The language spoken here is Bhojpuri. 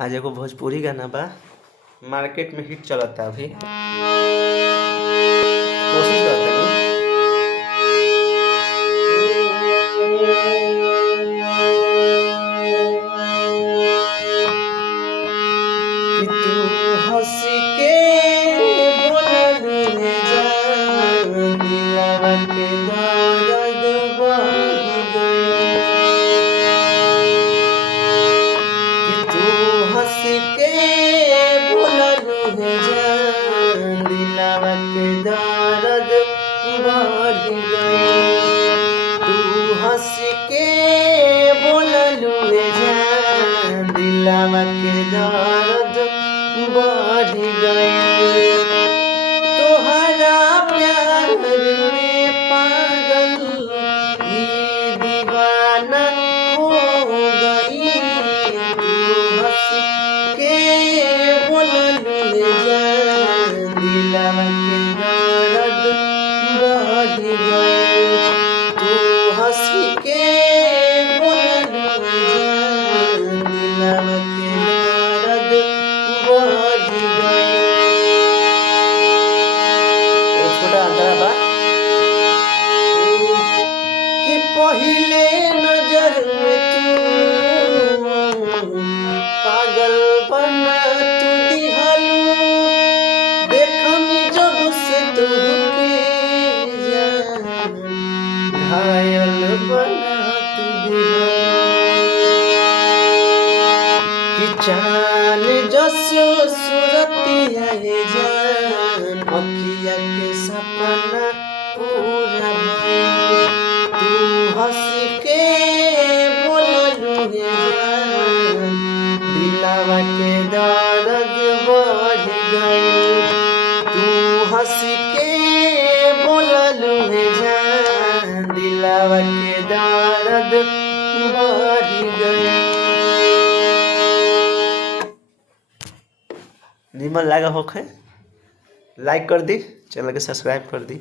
आज एगो भोजपुरी गाना बा, मार्केट में हिट चलता अभी। कोशिश करता कि तू हंस के बोललू रे जान, दिलवा के दर्द बढ़ गइल। कि तू हंस के बोललू रे जान, दिलवा के दर्द बढ़ गइल। तू हंस के बोललू रे जान, दिलवा के दर्द बढ़ गइल। तोहरा प्यार में पागल ई दीवाना हो गइल। तू हंस के बोललू रे जान, दिलवा के दर्द बढ़ गइल। तू हंस के बोललू रे जान, दिलवा के दर्द बढ़ गइल। छोटा अंतरा बा कि पहिले नजर में तू पागल बना तू दिहलू। देखनी जब से तुहके जान, घायल बना तू दिहलू। कि चांद जसो सूरतिया ये जान, अखिया के सपना पूरा भइल। तू हंस के बोललू रे जान, दिलवा के दर्द बढ़ गइल। तू हंस के बोललू रे जान, दिलवा के दर्द बढ़ गइल। निमन लगा होखे लाइक कर दी, चैनल के सब्सक्राइब कर दी।